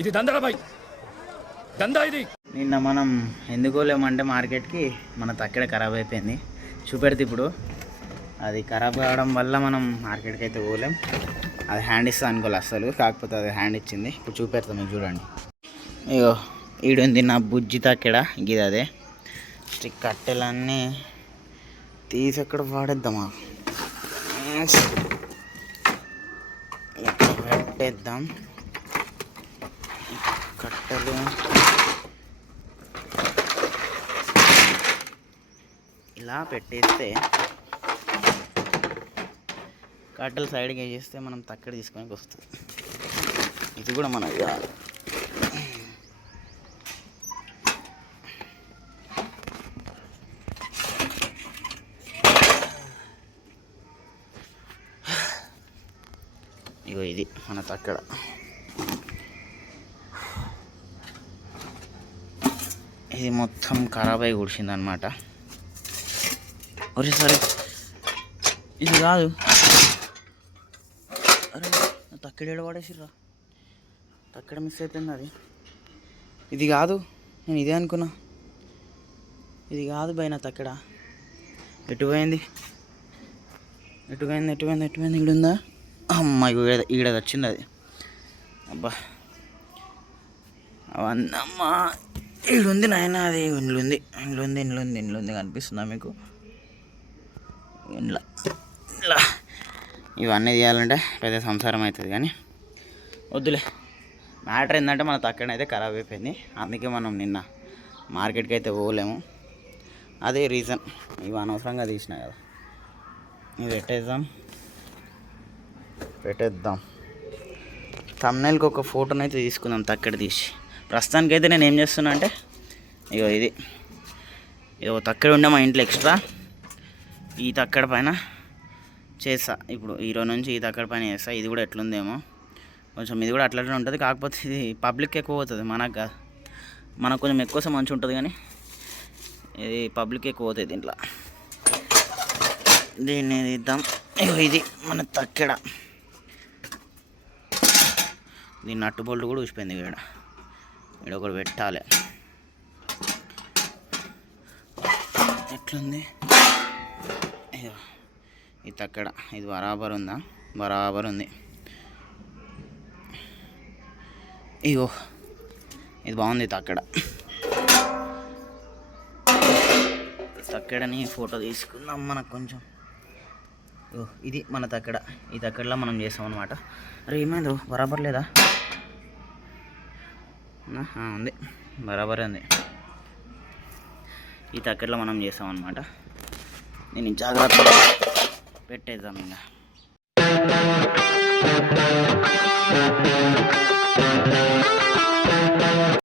ఇది దందరా బాయ్, దందా ఇది. నిన్న మనం ఎందుకు లేమంటే మార్కెట్కి మన తక్కడ ఖరాబ్ అయిపోయింది. చూపెడితే ఇప్పుడు అది ఖరాబ్ కావడం వల్ల మనం మార్కెట్కి అయితే పోలేం. అది హ్యాండ్ ఇస్తా అనుకోలే అసలు, కాకపోతే అది హ్యాండ్ ఇచ్చింది. ఇప్పుడు చూపెడతాం మీకు చూడండి. ఇగో ఈడుంది నా బుజ్జి తక్కడ. ఇది అదే స్టిక్ కట్టెలన్నీ తీసి ఎక్కడ వాడేద్దామా, పెట్టేద్దాం కట్టెలు. ఇలా పెట్టేస్తే కట్టెలు సైడ్కి వేసేస్తే మనం తక్కడ తీసుకొని వస్తుంది. ఇది కూడా మనది కాదు. ఇగో ఇది మన తక్కడ. ఇది మొత్తం ఖరాబ్ అయి కూర్చింది అనమాట. ఒరేసారి ఇది కాదు, అరే తక్కడ ఏడ పడేసిర్రా, తక్కడ మిస్ అయిపోయింది. అది ఇది కాదు, నేను ఇదే అనుకున్నా. ఇది కాదు భయ్ నా తక్కడ. ఎటు పోయింది, ఎటు పోయింది, ఎటు పోయింది, ఎటు పోయింది? ఈడుందా? అమ్మ ఈడ వచ్చింది అది. అబ్బా అవన్నమ్మ ఈడుంది నాయన. అది ఇండ్లుంది, ఇండ్లుంది, ఇండ్లుంది, ఇండ్లుంది. కనిపిస్తుందా మీకు? ఇంట్లో ఇలా ఇవన్నీ తీయాలంటే పెద్ద సంసారం అవుతుంది, కానీ వద్దులే. మ్యాటర్ ఏంటంటే మన తక్కడైతే ఖరాబ్ అయిపోయింది. అందుకే మనం నిన్న మార్కెట్కి అయితే పోలేము. అదే రీజన్. ఇవి అనవసరంగా తీసినా కదా. ఇది పెట్టేద్దాం. థంబ్నెయిల్కి ఒక ఫోటోని అయితే తీసుకుందాం తక్కడ తీసి. ప్రస్తుతానికైతే నేను ఏం చేస్తున్నా అంటే, ఇగో ఇది తక్కడ ఉండే మా ఇంట్లో ఎక్స్ట్రా. ఈ తక్కడ పైన చేస్తా ఇప్పుడు. ఈరోజు నుంచి ఈ తక్కడ పైన చేస్తా. ఇది కూడా ఎట్లుందేమో కొంచెం, ఇది కూడా అట్లనే ఉంటుంది. కాకపోతే ఇది పబ్లిక్ ఎక్కువ పోతుంది, మనకు కాదు. మనకు కొంచెం ఎక్కువ మంచిగా ఉంటుంది, కానీ ఇది పబ్లిక్ ఎక్కువ పోతుంది దీంట్లో. దీన్ని ఇద్దాం. ఇది మన తక్కడ. దీన్ని నట్టు బోల్ట్ కూడా ఊసిపోయింది. ఇక్కడ ఒకటి పెట్టాలి. ఎట్లుంది ఈ తక్కడ? ఇది బరాబర్ ఉందా? బరాబర్ ఉంది. ఇగో ఇది బాగుంది తక్కడ. తక్కడని ఫోటో తీసుకుందాం మనకు కొంచెం. ఇది మన తక్కడ. ఈ తక్కడలో మనం చేస్తాం అనమాట. అరే ఏమైందో బరాబర్ లేదా? ఉంది, బరాబరే ఉంది. ఈ తక్కడలో మనం చేస్తాం అనమాట. నేను జాగ్రత్తగా పెట్టేద్దాం ఇంకా.